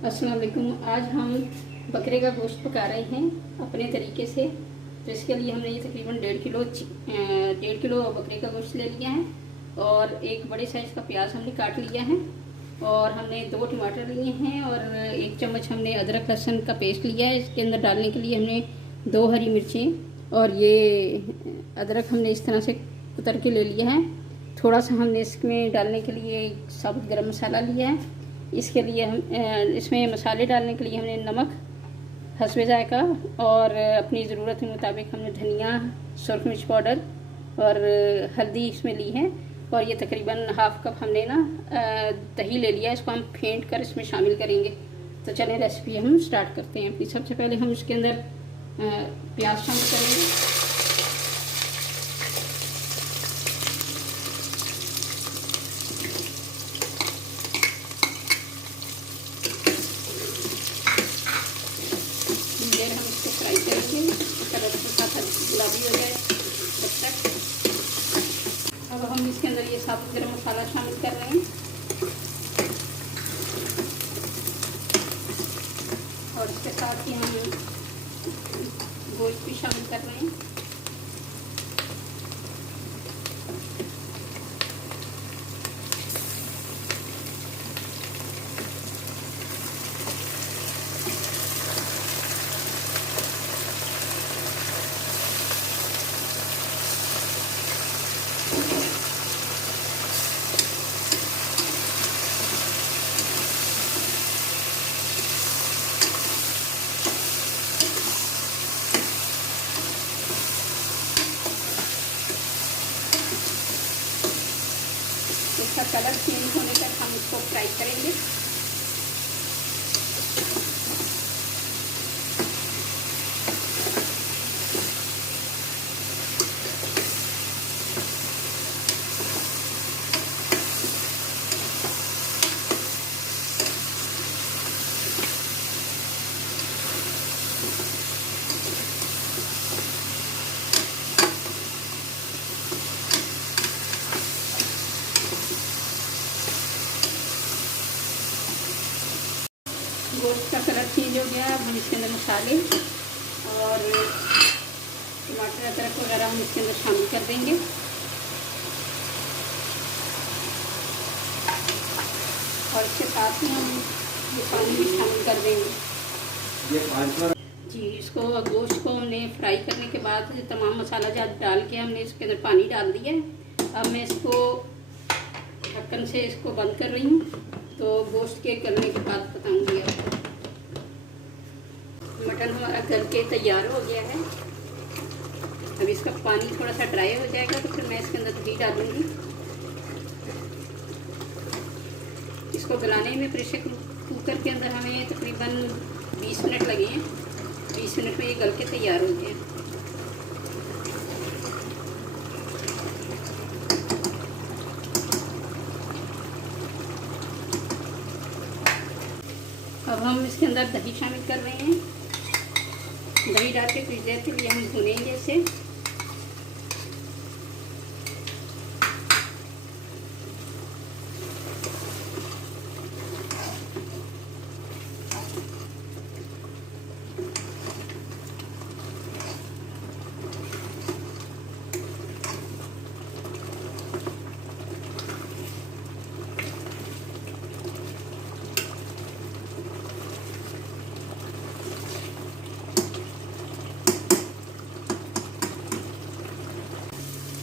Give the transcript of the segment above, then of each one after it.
अस्सलाम वालेकुम। आज हम बकरे का गोश्त पका रहे हैं अपने तरीके से। तो इसके लिए हमने ये तकरीबन 1.5 किलो बकरे का गोश्त ले लिया है और एक बड़े साइज़ का प्याज हमने काट लिया है और हमने 2 टमाटर लिए हैं और 1 चम्मच हमने अदरक लहसुन का पेस्ट लिया है। इसके अंदर डालने के लिए हमने 2 हरी मिर्चें और ये अदरक हमने इस तरह से कुतर के ले लिया है। थोड़ा सा हमने इसमें डालने के लिए साबुत गरम मसाला लिया है। इसके लिए हम इसमें मसाले डालने के लिए हमने नमक हस्बे जायका और अपनी ज़रूरत के मुताबिक हमने धनिया, सुरख मिर्च पाउडर और हल्दी इसमें ली है। और ये तकरीबन हाफ़ कप हमने ना दही ले लिया है। इसको हम फेंट कर इसमें शामिल करेंगे। तो चलें रेसिपी हम स्टार्ट करते हैं अपनी। सबसे पहले हम इसके अंदर प्याज शामिल करेंगे। देर हम इसको फ्राई करेंगे, कलर थोड़ा सा गुलाबी हो जाए तब तक। अब हम इसके अंदर ये साबुत गरम मसाला शामिल कर रहे हैं और इसके साथ ही हम गोश्त भी शामिल कर रहे हैं। इसका कलर चेंज होने तक हम इसको फ्राई करेंगे। गोश्त का कलर चेंज हो गया। अब हम इसके अंदर मसाले और टमाटर अदरक वगैरह हम इसके अंदर शामिल कर देंगे। और इसके साथ ही हम ये पानी भी शामिल कर देंगे। जी, इसको गोश्त को हमने फ्राई करने के बाद तमाम मसाला डाल के हमने इसके अंदर पानी डाल दिया है। अब मैं इसको ढक्कन से इसको बंद कर रही हूँ, तो गोश्त के करने के बाद बताऊंगी आपको। मटन हमारा गल के तैयार हो गया है। अब इसका पानी थोड़ा सा ड्राई हो जाएगा तो फिर मैं इसके अंदर दही डालूंगी। इसको गलाने में प्रेशर कुकर के अंदर हमें तकरीबन 20 मिनट लगे हैं। 20 मिनट में ये गल के तैयार हो गया। अब हम इसके अंदर दही शामिल कर रहे हैं। दही डाल के कुछ देर के लिए हम भूनेंगे इसे।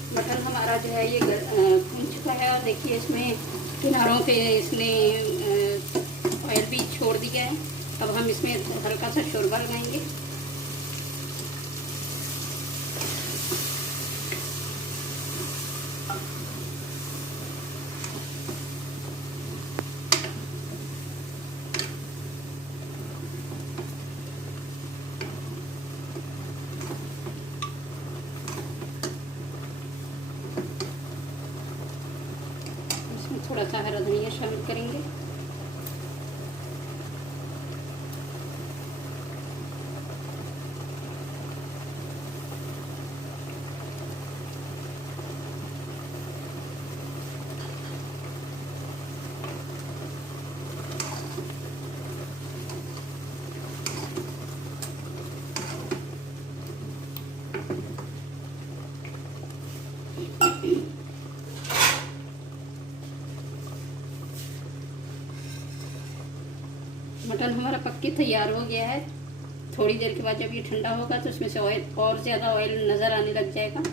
मटन हमारा जो है ये भून चुका है और देखिए इसमें किनारों पे इसने ऑयल भी छोड़ दिया है। अब हम इसमें हल्का सा शोरबा लगाएंगे। थोड़ा सा हरा धनिया शामिल करेंगे। मटन हमारा पक के तैयार हो गया है। थोड़ी देर के बाद जब ये ठंडा होगा तो इसमें से ऑयल और ज़्यादा ऑयल नज़र आने लग जाएगा।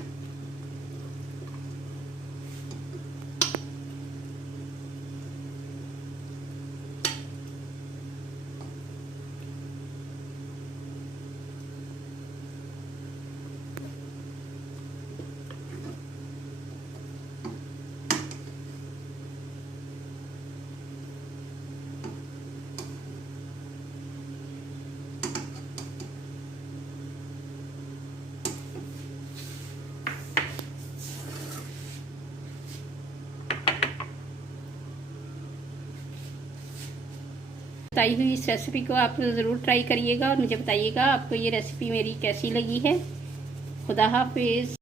बताई हुई इस रेसिपी को आप ज़रूर ट्राई करिएगा और मुझे बताइएगा आपको ये रेसिपी मेरी कैसी लगी है। खुदा हाफिज़।